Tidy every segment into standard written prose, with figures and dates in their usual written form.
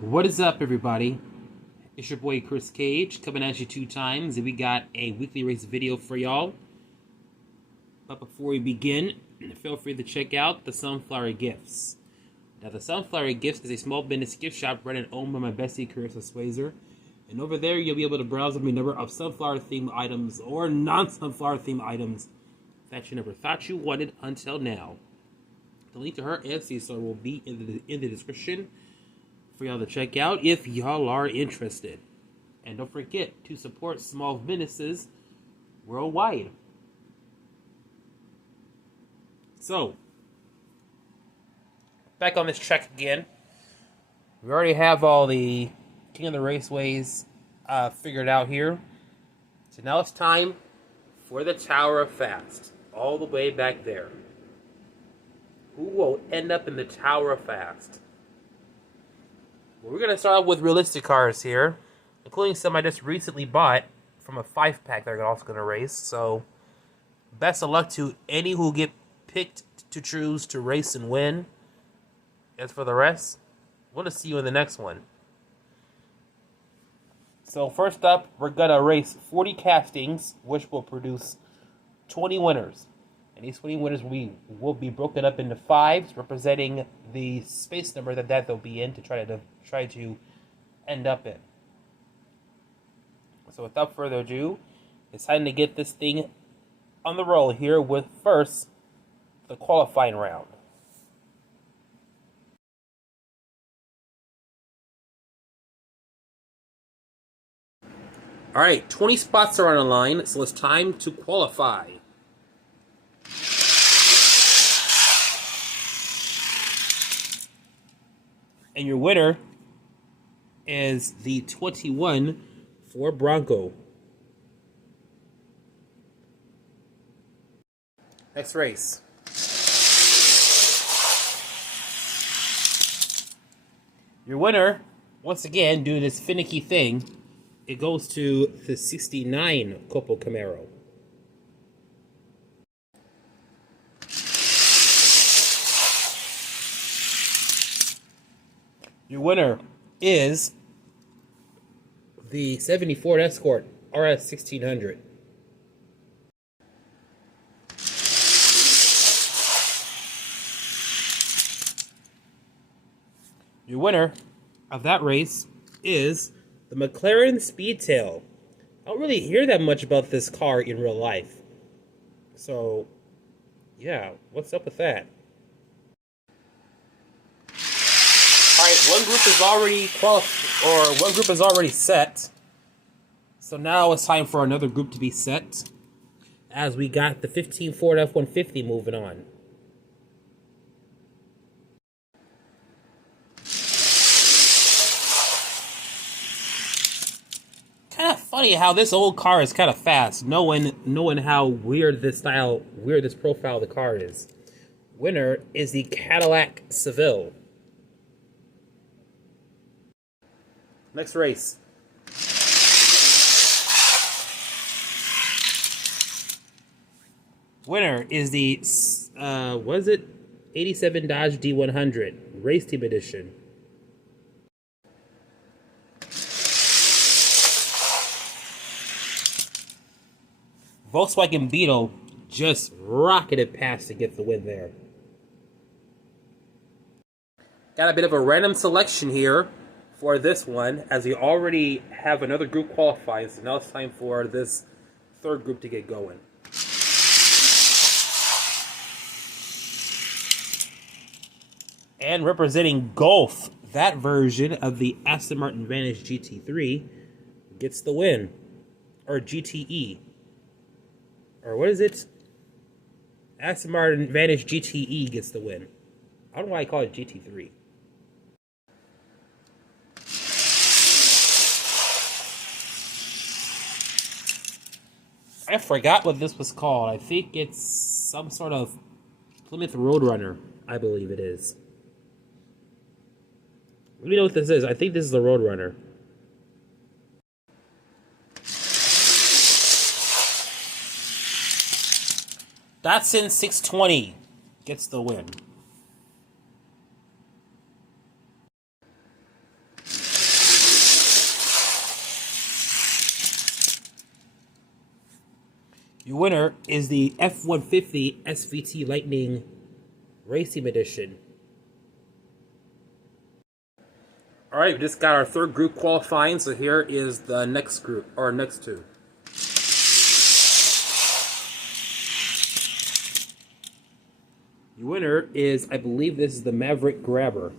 What is up, everybody? It's your boy Chris Cage coming at you 2 times, and we got a weekly race video for y'all. But before we begin, feel free to check out the Sunflower Gifts. Now, the Sunflower Gifts is a small business gift shop run and owned by my bestie, Carissa Swayzer. And over there, you'll be able to browse a number of sunflower-themed items or non-sunflower-themed items that you never thought you wanted until now. The link to her Etsy store will be in the description for y'all to check out if y'all are interested. And don't forget to support small businesses worldwide. So, back on this track again. We already have all the King of the Raceways figured out here. So now it's time for the Tower of Fast. All the way back there. Who will end up in the Tower of Fast? Well, we're going to start out with realistic cars here, including some I just recently bought from a 5-pack that are also going to race. So, best of luck to any who get picked to choose to race and win. As for the rest, we'll see you in the next one. So, first up, we're going to race 40 castings, which will produce 20 winners. And these 20 winners will be broken up into 5s, representing the space number that they'll be in to try to end up in. So without further ado, it's time to get this thing on the roll here with first the qualifying round. All right, 20 spots are on the line, so it's time to qualify. And your winner is the 21 Ford Bronco. Next race. Your winner, once again, due to this finicky thing, it goes to the 69 Copo Camaro. Your winner is the 70 Ford Escort RS 1600. Your winner of that race is the McLaren Speedtail. I don't really hear that much about this car in real life. So, yeah, what's up with that? Alright, one group is already set. So now it's time for another group to be set, as we got the 15 Ford F-150 moving on. Kind of funny how this old car is kind of fast, knowing how weird this profile of the car is. Winner is the Cadillac Seville. Next race. Winner is the, 87 Dodge D100, Race Team Edition. Volkswagen Beetle just rocketed past to get the win there. Got a bit of a random selection here for this one, as we already have another group qualified, so now it's time for this third group to get going. And representing Golf, that version of the Aston Martin Vantage GT3 gets the win. Or GTE. Or what is it? Aston Martin Vantage GTE gets the win. I don't know why I call it GT3. I forgot what this was called. I think it's some sort of Plymouth Roadrunner, I believe it is. Let me know what this is. I think this is the Roadrunner. Datsun 620 gets the win. Your winner is the F-150 SVT Lightning Racing Edition. Alright, we just got our third group qualifying, so here is the next group, or next two. Your winner is, I believe this is the Maverick Grabber.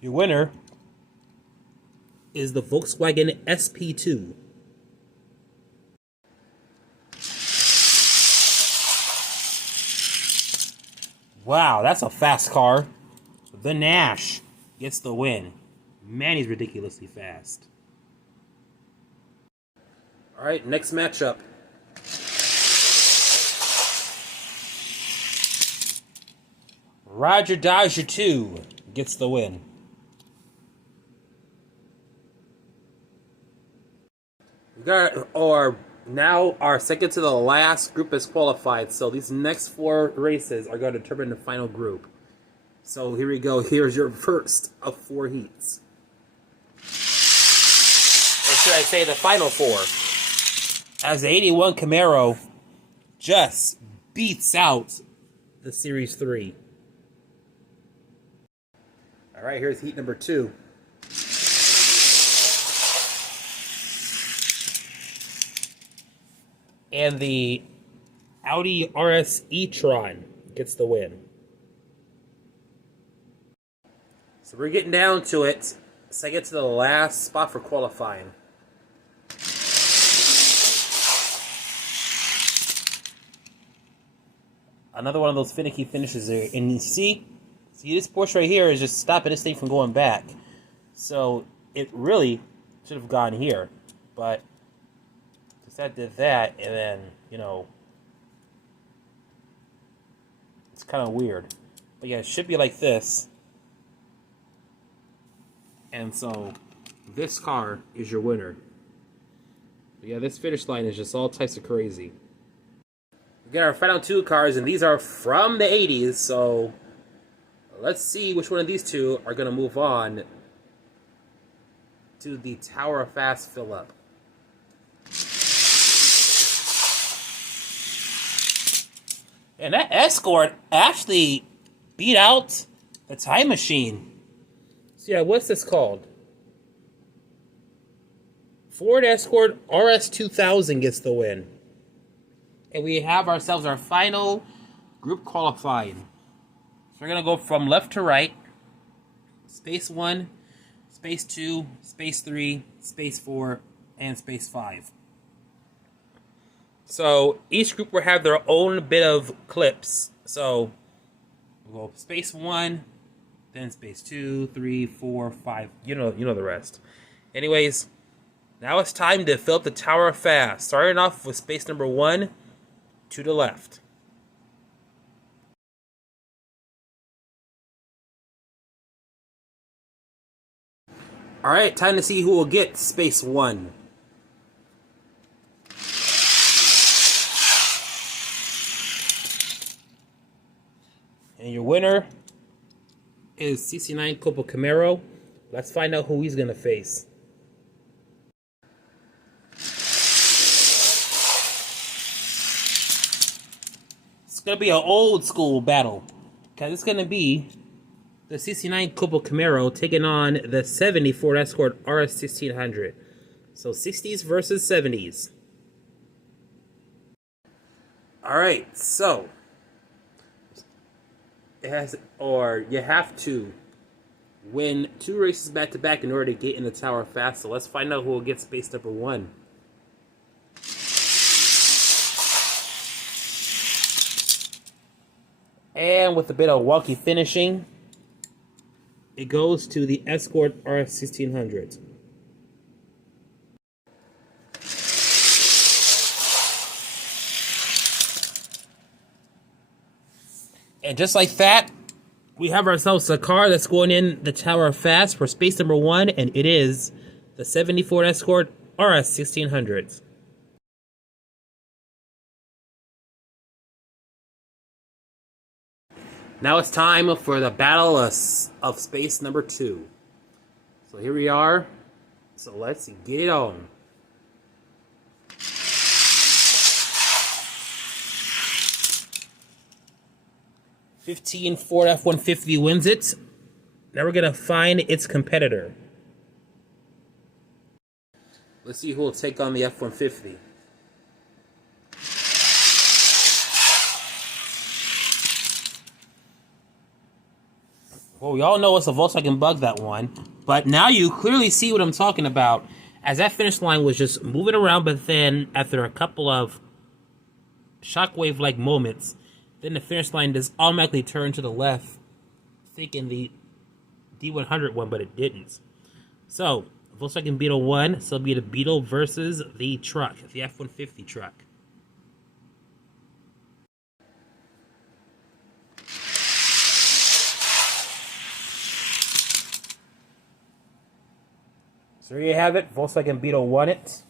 Your winner is the Volkswagen SP2. Wow, that's a fast car. The Nash gets the win. Man, he's ridiculously fast. Alright, next matchup. Roger Dodger 2 gets the win. We got our second to the last group is qualified, so these next 4 races are going to determine the final group. So here we go. Here's your first of 4 heats. Or should I say the final 4? As the 81 Camaro just beats out the Series 3. Alright, here's heat number 2. And the Audi RS e-tron gets the win. So we're getting down to it. Second to the last spot for qualifying. Another one of those finicky finishes there. And you see this Porsche right here is just stopping this thing from going back. So it really should have gone here. But that did that, and then, you know, it's kind of weird. But yeah, it should be like this. And so, this car is your winner. But yeah, this finish line is just all types of crazy. We got our final 2 cars, and these are from the 80s, so let's see which one of these 2 are going to move on to the Tower of Fast fill-up. And that Escort actually beat out the Time Machine. So yeah, what's this called? Ford Escort RS 2000 gets the win. And we have ourselves our final group qualifying. So we're going to go from left to right. Space 1, Space 2, Space 3, Space 4, and Space 5. So each group will have their own bit of clips. So we'll go Space 1, then Space 2, 3, 4, 5. You know the rest. Anyways, now it's time to fill up the Tower of Fast. Starting off with space number 1 to the left. Alright, time to see who will get Space 1. And your winner is CC9 Copo Camaro. Let's find out who he's going to face. It's going to be an old school battle. Because it's going to be the CC9 Copo Camaro taking on the 70 Ford Escort RS 1600. So 60s versus 70s. Alright, so you have to win 2 races back to back in order to get in the Tower Fast. So let's find out who will get space number 1. And with a bit of wonky finishing, it goes to the Escort RS 1600. And just like that, we have ourselves a car that's going in the Tower of Fast for space number 1, and it is the 70 Ford Escort RS 1600. Now it's time for the battle of space number 2. So here we are. So let's get it on. '15 Ford F-150 wins it. Now we're going to find its competitor. Let's see who will take on the F-150. Well, we all know it's a Volkswagen Bug, that one. But now you clearly see what I'm talking about. As that finish line was just moving around, but then after a couple of shockwave-like moments, then the finish line just automatically turned to the left, thinking the D100 one, but it didn't. So, Volkswagen Beetle won, so it'll be the Beetle versus the truck, the F-150 truck. So there you have it. Volkswagen Beetle won it.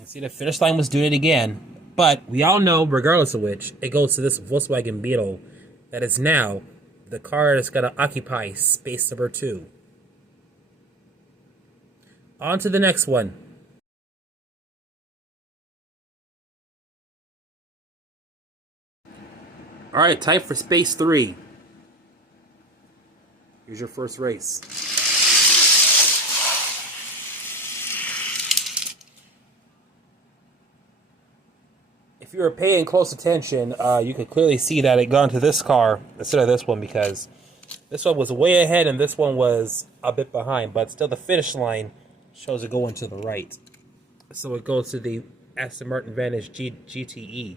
I see the finish line was doing it again. But we all know, regardless of which, it goes to this Volkswagen Beetle that is now the car that's going to occupy space number 2. On to the next one. All right, time for space 3. Here's your first race. If you were paying close attention, you could clearly see that it got into this car instead of this one, because this one was way ahead and this one was a bit behind, but still the finish line shows it going to the right. So it goes to the Aston Martin Vantage GTE.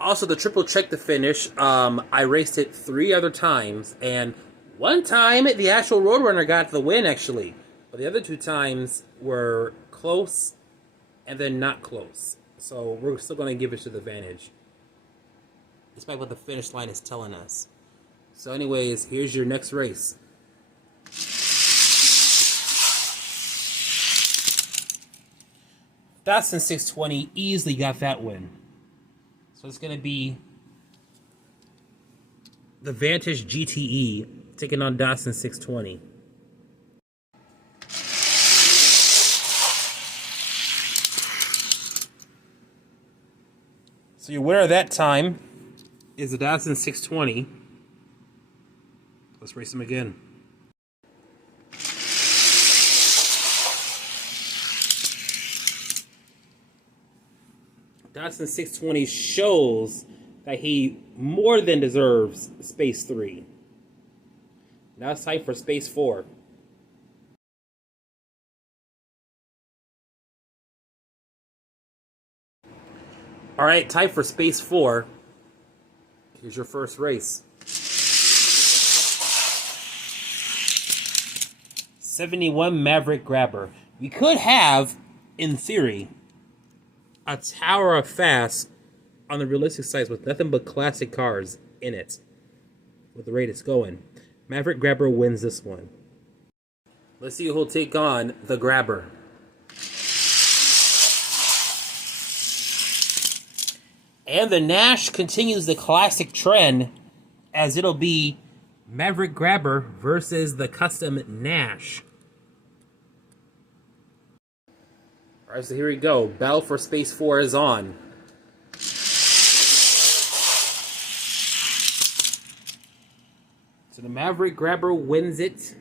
Also, to triple check the finish, I raced it 3 other times, and one time the actual Roadrunner got the win, actually. But the other 2 times were close and then not close. So we're still going to give it to the Vantage, despite what the finish line is telling us. So anyways, here's your next race. Datsun 620 easily got that win. So it's going to be the Vantage GTE taking on Datsun 620. So your winner that time is the Datsun 620. Let's race him again. Datsun 620 shows that he more than deserves Space 3. Now it's time for Space 4. Alright, time for Space 4. Here's your first race. 71 Maverick Grabber. We could have, in theory, a Tower of Fast on the realistic size with nothing but classic cars in it. With the rate it's going, Maverick Grabber wins this one. Let's see who'll take on the Grabber. And the Nash continues the classic trend, as it'll be Maverick Grabber versus the custom Nash. Alright, so here we go. Battle for Space 4 is on. So the Maverick Grabber wins it.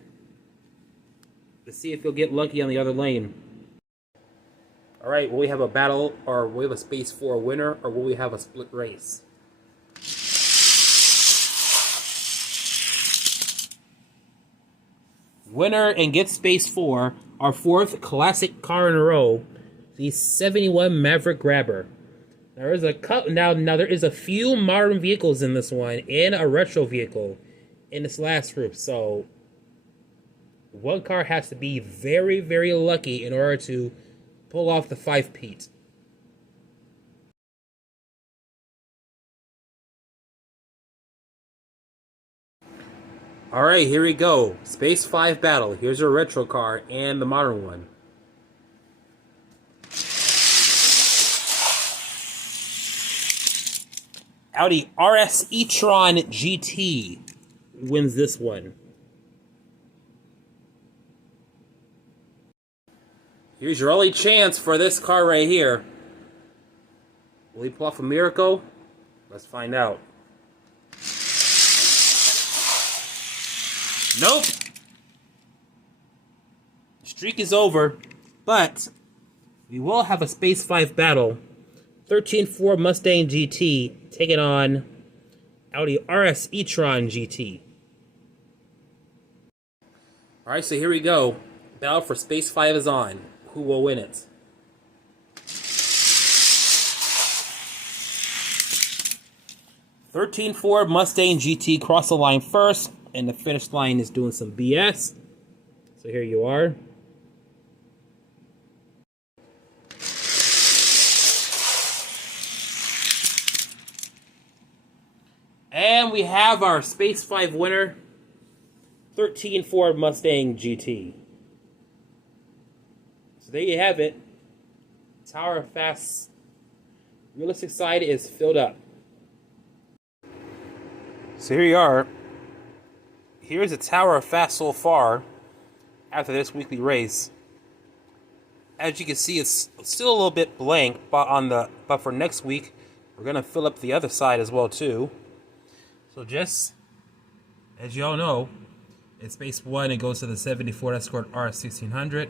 Let's see if he'll get lucky on the other lane. Alright, will we have a battle, or will we have a Space 4 winner, or will we have a split race? Winner and gets Space 4, our 4th classic car in a row, the 71 Maverick Grabber. There is now there is a few modern vehicles in this one, and a retro vehicle in this last group, so one car has to be very, very lucky in order to pull off the 5-peat. Alright, here we go. Space 5 battle. Here's your retro car and the modern one. Audi RS e-tron GT wins this one. Here's your only chance for this car right here. Will he pull off a miracle? Let's find out. Nope. Streak is over, but we will have a Space 5 battle. 13 Ford Mustang GT taking on Audi RS e-tron GT. Alright, so here we go. Battle for Space 5 is on. Who will win it? '13 Ford Mustang GT crossed the line first, and the finish line is doing some BS. So here you are. And we have our Space 5 winner, 13 Ford Mustang GT. So there you have it. Tower of Fast realistic side is filled up. So here you are. Here's the Tower of Fast so far after this weekly race. As you can see, it's still a little bit blank, but for next week, we're gonna fill up the other side as well too. So just as you all know, in Space 1 it goes to the 70 Ford Escort RS 1600.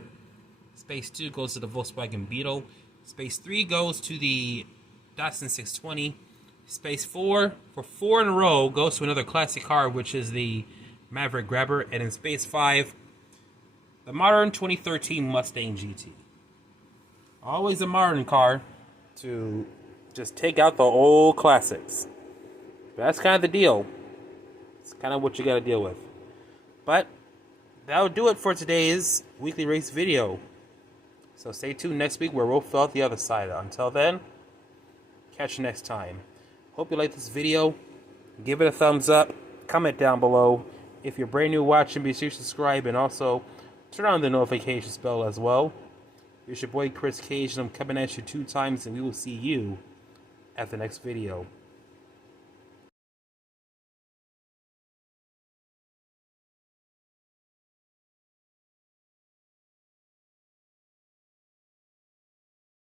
Space 2 goes to the Volkswagen Beetle. Space 3 goes to the Datsun 620. Space 4, for 4 in a row, goes to another classic car, which is the Maverick Grabber. And in Space 5, the modern 2013 Mustang GT. Always a modern car to just take out the old classics. But that's kind of the deal. It's kind of what you got to deal with. But that'll do it for today's weekly race video. So stay tuned next week where we'll fill out the other side. Until then, catch you next time. Hope you like this video. Give it a thumbs up. Comment down below. If you're brand new watching, be sure to subscribe and also turn on the notifications bell as well. It's your boy Chris Cage, and I'm coming at you 2 times, and we will see you at the next video.